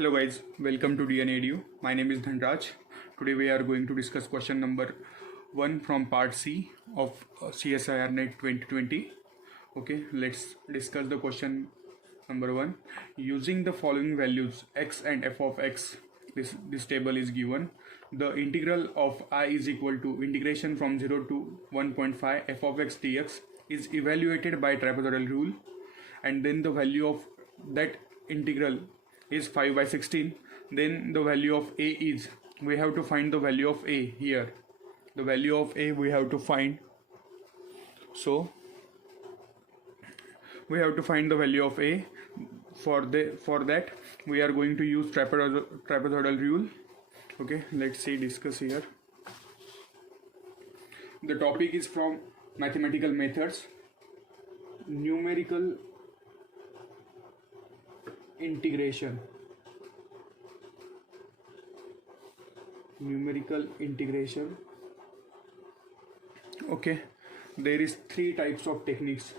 Hello guys, welcome to DNA Edu. My name is Dhanraj. Today we are going to discuss question number 1 from part C of CSIR NET 2020. Okay, let's discuss the question number 1. Using the following values x and f of x, this table is given. The integral of I is equal to integration from 0 to 1.5 f of x dx is evaluated by trapezoidal rule, and then the value of that integral is 5 by 16. Then the value of a is, we have to find the value of a here. The value of a we have to find. So we have to find the value of a. For that we are going to use trapezoidal rule. Okay, let's see, discuss here. The topic is from mathematical methods, numerical integration. Okay, there is 3 types of techniques.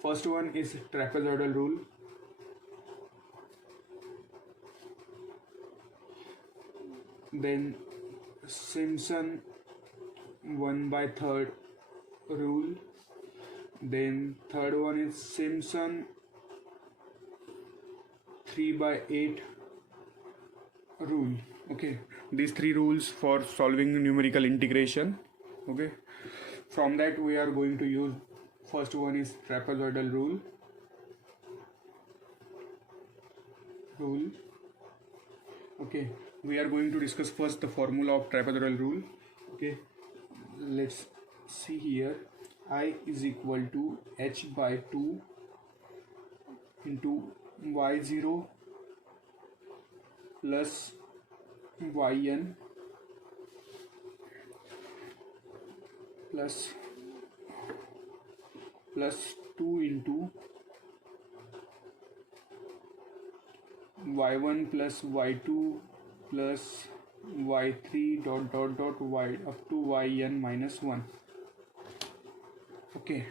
First one is trapezoidal rule. Then Simpson 1/3 rule. Then third one is Simpson 3/8 rule. Okay, these 3 rules for solving numerical integration. Okay, from that we are going to use, first one is trapezoidal rule. Okay, we are going to discuss first the formula of trapezoidal rule. Okay, let's see here. I is equal to h by 2 into y0 plus yn plus 2 into y1 plus y2 plus y3 dot y up to yn minus 1. Okay,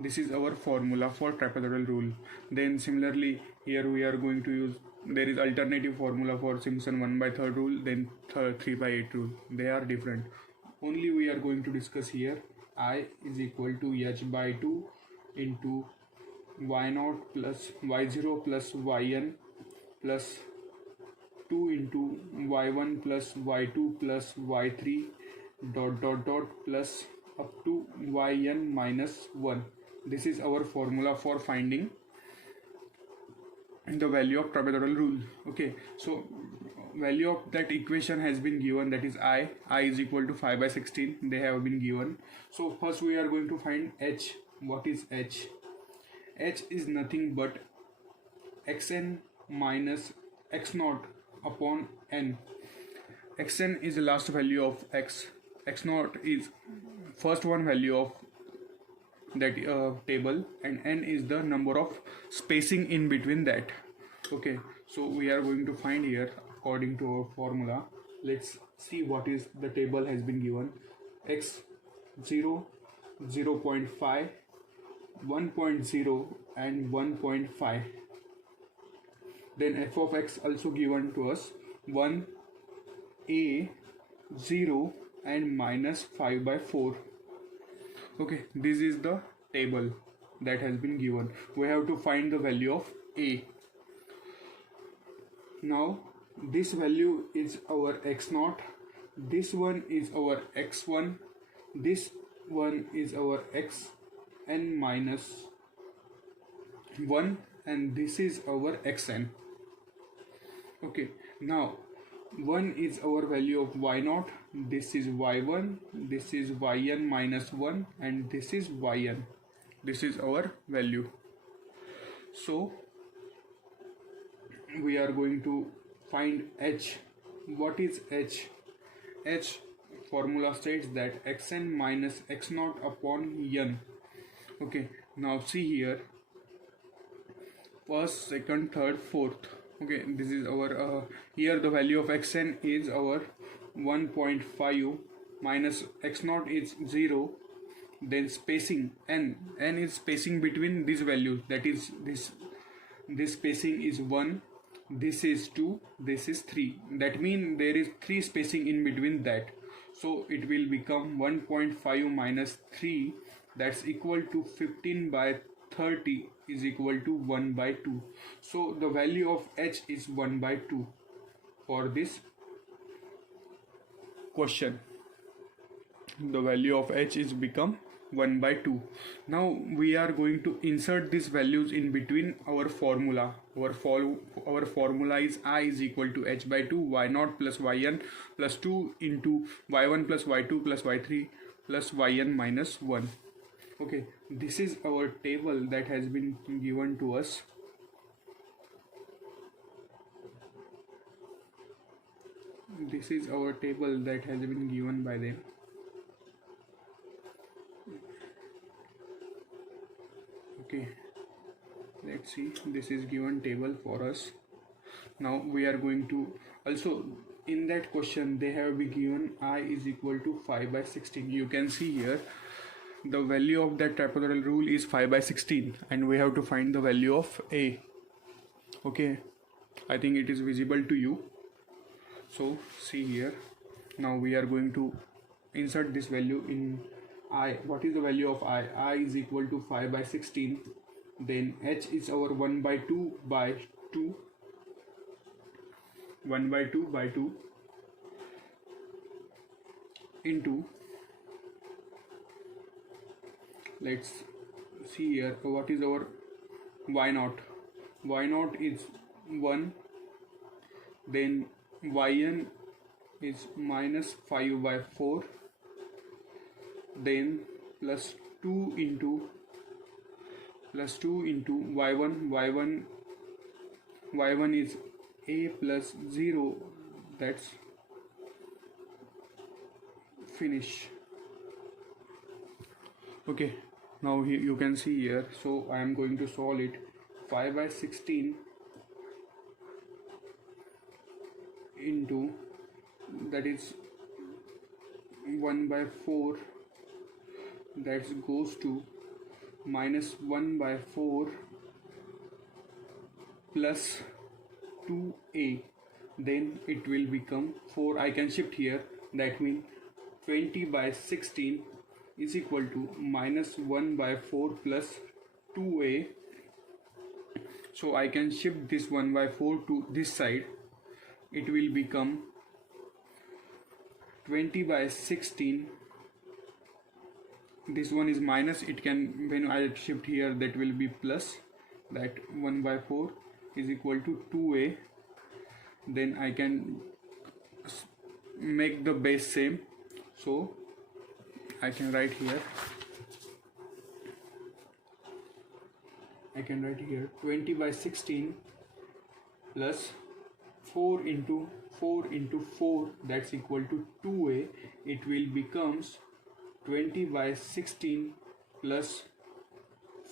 this is our formula for trapezoidal rule. Then similarly here we are going to use, there is alternative formula for Simpson 1/3 rule, then 3/8 rule. They are different. Only we are going to discuss here. I is equal to h by 2 into y0 plus y0 plus yn plus 2 into y1 plus y2 plus y3 dot plus up to yn minus 1. This is our formula for finding the value of trapezoidal rule. Okay, so value of that equation has been given, that is I is equal to 5 by 16. They have been given. So first we are going to find h. What is h? H is nothing but xn minus x0 upon n. Xn is the last value of x. X0 is first one value of that table, and n is the number of spacing in between that. Okay, so we are going to find here according to our formula. Let's see what is the table has been given. X 0, 0.5, 1.0 and 1.5. Then f of x also given to us, 1, a, 0 and minus 5 by 4. Okay, this is the table that has been given. We have to find the value of a. Now this value is our x0, this one is our x1, this one is our xn minus 1, and this is our xn. Okay, now 1 is our value of y0, this is y1, this is yn minus 1, and this is yn. This is our value. So we are going to find h. What is h? H formula states that xn minus x0 upon n. Okay, now see here, first, second, third, fourth. Okay, this is our here the value of xn is our 1.5 minus x0 is 0. Then spacing n is spacing between these values, that is this spacing is 1. this is 2, this is 3. That means there is 3 spacing in between that. So it will become 1.5 minus 3, that's equal to 15 by 30 is equal to 1 by 2. So the value of h is 1 by 2 for this question. The value of h is become 1 by 2. Now we are going to insert these values in between our formula. Our formula is I is equal to h by 2 y0 plus yn plus 2 into y1 plus y2 plus y3 plus yn minus 1. Okay, this is our table that has been given to us. This is our table that has been given by them. Okay, let's see, this is given table for us. Now we are going to also, in that question they have been given I is equal to 5 by 16. You can see here the value of that trapezoidal rule is 5 by 16 and we have to find the value of a. Okay, I think it is visible to you. So see here, now we are going to insert this value in I. What is the value of I? I is equal to 5 by 16. Then h is our 1 by 2 by 2. 1 by 2 by 2 into, let's see here, what is our y0? Y0 is 1. Then yn is minus 5 by 4. Then plus 2 into y1 is a plus 0, that's finish. Okay, now here you can see here, so I am going to solve it. 5 by 16 into, that is 1 by 4, that goes to minus 1 by 4 plus 2a, then it will become 4. I can shift here, that means 20 by 16 is equal to minus 1 by 4 plus 2a. So I can shift this 1 by 4 to this side. It will become 20 by 16. This one is minus, it can, when I shift here, that will be plus. That 1 by 4 is equal to 2a. Then I can make the base same, so I can write here, 20 by 16 plus 4 into 4, that's equal to 2a. It will becomes 20 by 16 plus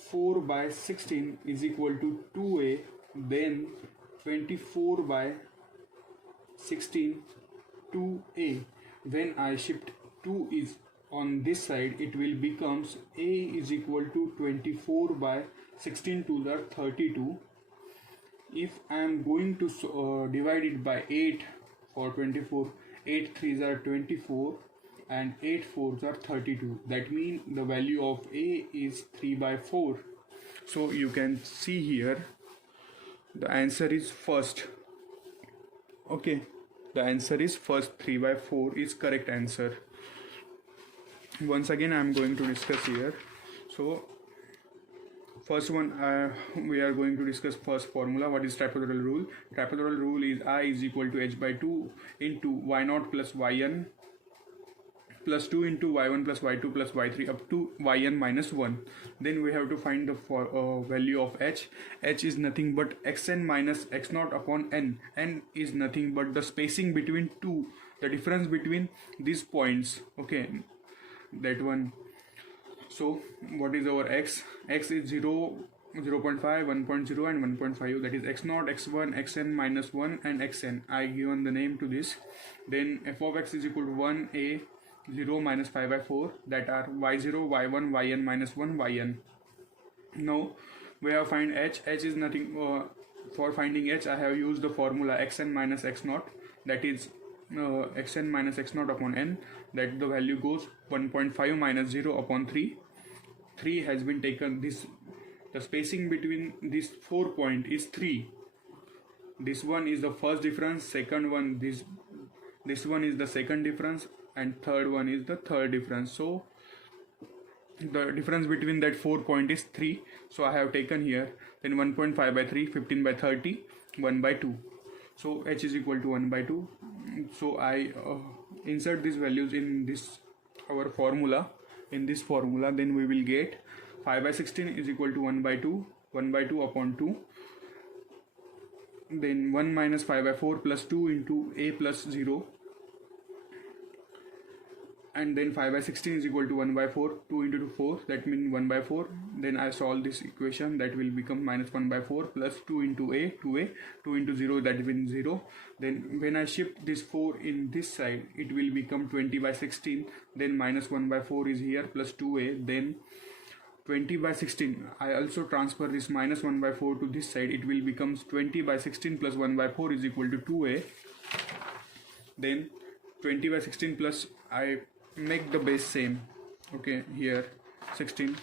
4 by 16 is equal to 2a. Then 24 by 16 2a. When I shift 2 is on this side, it will becomes a is equal to 24 by 16 to the 32. If I am going to divide it by 8 for 24, 8 3s are 24 and 8 4s are 32. That means the value of a is 3 by 4. So you can see here the answer is first. Okay, the answer is first, 3 by 4 is correct answer. Once again I am going to discuss here. So first one, we are going to discuss first formula. What is trapezoidal rule? Trapezoidal rule is I is equal to h by 2 into y0 plus yn plus 2 into y1 plus y2 plus y3 up to yn minus 1. Then we have to find the value of h. H is nothing but xn minus x0 upon n. N is nothing but the spacing between two, the difference between these points. Okay, that one. So what is our x? X is 0, 0.5, 1.0 and 1.5. That is x0, x1, xn minus 1 and xn. I given the name to this. Then f of x is equal to 1a 0 minus 5 by 4. That are y0, y1, yn minus 1, yn. Now we have find h. H is nothing for finding h, I have used the formula xn minus x naught, that is xn minus x naught upon n, that the value goes 1.5 minus 0 upon 3. 3 has been taken. The spacing between these 4 points is 3. This one is the first difference, second one, this one is the second difference, and third one is the third difference. So the difference between that 4 point is 3, so I have taken here. Then 1.5 by 3, 15 by 30, 1 by 2. So h is equal to 1 by 2. So I insert these values in this our formula, then we will get 5 by 16 is equal to 1 by 2, 1 by 2 upon 2. Then 1 minus 5 by 4 plus 2 into a plus 0, and then 5 by 16 is equal to 1 by 4, 2 into 2 4, that means 1 by 4. Then I solve this equation, that will become minus 1 by 4 plus 2 into a, 2a, 2 into 0, that means 0. Then when I shift this 4 in this side, it will become 20 by 16, then minus 1 by 4 is here plus 2a, then 20 by 16, I also transfer this minus 1 by 4 to this side, it will become 20 by 16 plus 1 by 4 is equal to 2a. Then 20 by 16 plus, I make the base same, okay, here 16,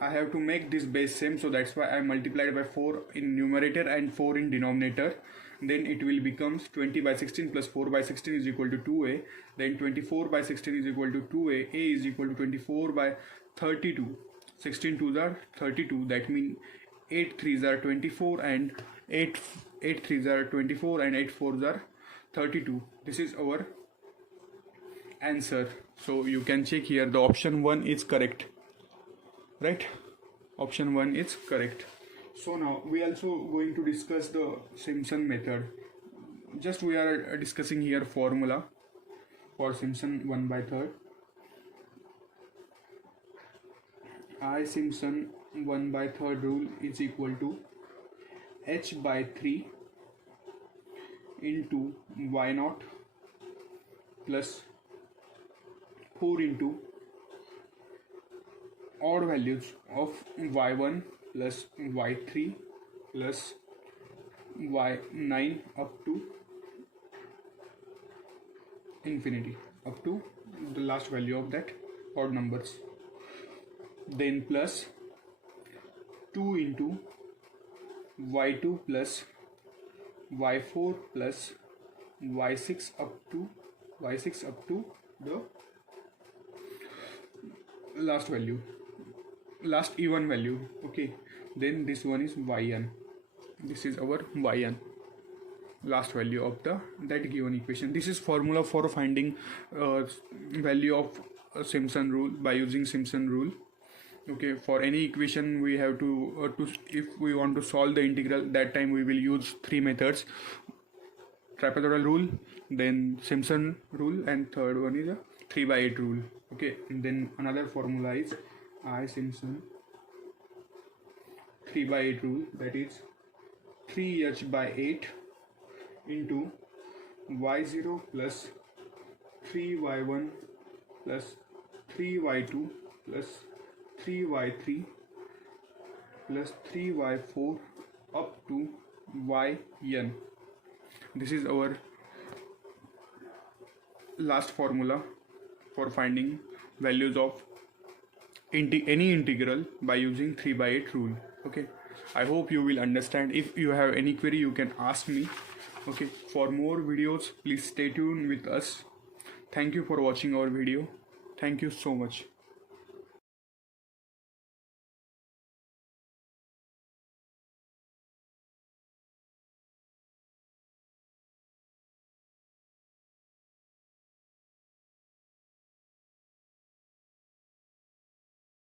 I have to make this base same, so that's why I multiplied by 4 in numerator and 4 in denominator. Then it will become 20 by 16 plus 4 by 16 is equal to 2a. Then 24 by 16 is equal to 2a. A is equal to 24 by 32. 16 2s are 32, that means 8 3s are 24 and 8 3s are 24 and 8 4s are 32. This is our answer. So you can check here, the option 1 is correct, right? Option 1 is correct. So now we also going to discuss the Simpson method. Just we are discussing here formula for Simpson 1 by 3rd. I Simpson 1 by 3rd rule is equal to h by 3 into y naught plus 4 into odd values of y1 plus y3 plus y9 up to infinity, up to the last value of that odd numbers. Then plus 2 into y2 plus y4 plus y6 up to the last value, last even value, okay. Then this one is yn, this is our yn, last value of that given equation. This is formula for finding value of Simpson rule by using Simpson rule, okay. For any equation we have to if we want to solve the integral, that time we will use 3 methods: trapezoidal rule, then Simpson rule, and third one is a 3 by 8 rule, okay. And then another formula is I Simpson 3 by 8 rule, that is 3h by 8 into y0 plus 3y1 plus 3y2 plus 3y3 plus 3y4 up to yn. This is our last formula for finding values of any integral by using 3 by 8 rule, okay. I hope you will understand. If you have any query, you can ask me, okay. For more videos, please stay tuned with us. Thank you for watching our video. Thank you so much.